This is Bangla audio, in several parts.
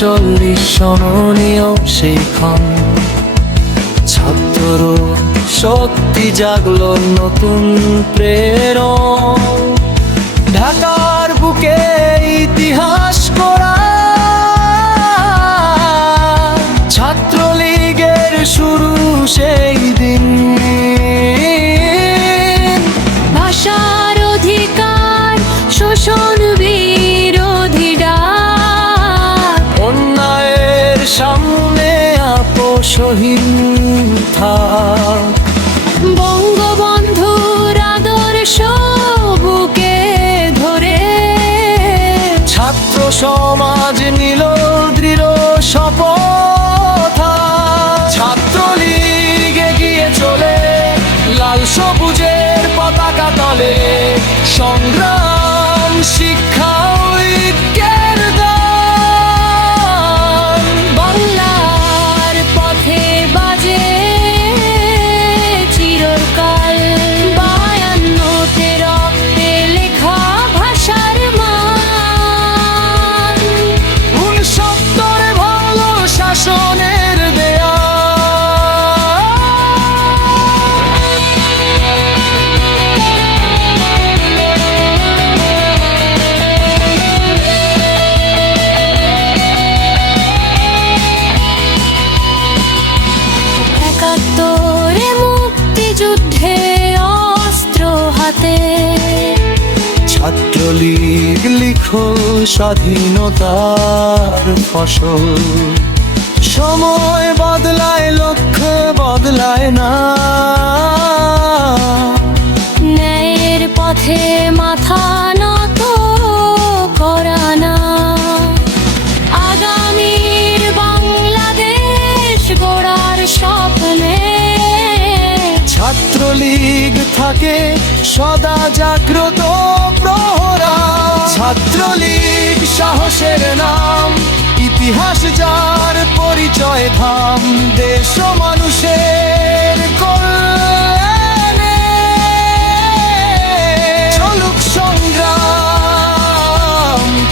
39 স্মরণীয় সেই ক্ষণ, ছাত্র শক্তি জাগলো নতুন প্রেরণ। ঢাকার বুকে ইতিহাস করা ছাত্রলীগের শুরু সেই দিন। ভাষার অধিকার, শোষণ বিরোধী ডাক, অন্যায়ের সামনে আপোষহীন থাক। বঙ্গবন্ধুর আদর্শ বুকে ধরে ছাত্র সমাজ নিল দৃঢ় শপথ। ছাত্রলীগ এগিয়ে চলে লাল সবুজের পতাকা তলে, সংগ্রাম শিক্ষা ঐক্যের গান। বাংলার পথে বাজে চিরকাল, 52 রক্তে লেখা ভাষার মান। 69 ভালো শাসনের দেয়া। একাত্তরে মুক্তিযুদ্ধে অস্ত্র হাতে, ছাত্রলীগ লিখো স্বাধীনতার ফসল। সময় বদলায়, লক্ষ্য বদলায় না। ন্যায়ের পথে মাথা নত করা না। আগামীর বাংলাদেশ গড়ার স্বপ্নে ছাত্রলীগ থাকে সদা জাগ্রত প্রহরা। ছাত্রলীগ সাহসের নাম, ইতিহাস যার পরিচয় ধাম। দেশ ও মানুষের কল্যাণে চলুক সংগ্রাম,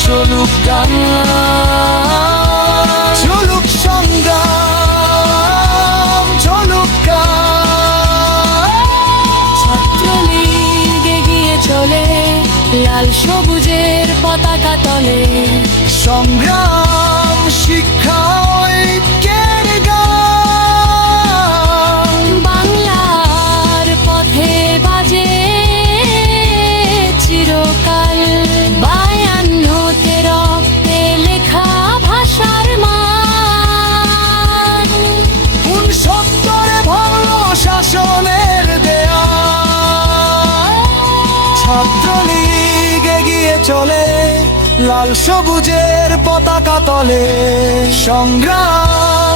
চলুক গান, চলুক সংগ্রাম, চলুক গান। ছাত্রলীগ এগিয়ে চলে লাল সবুজের পতাকা তলে, সংগ্রাম শিক্ষা ঐক্যের গান। বাংলার পথে বাজে চিরকাল, 52 রক্তে লেখা ভাষার মান। 69 ভালো শাসনের দেয়া। ছাত্রলীগ এগিয়ে চলে লাল সবুজের পতাকা তলে, সংগ্রাম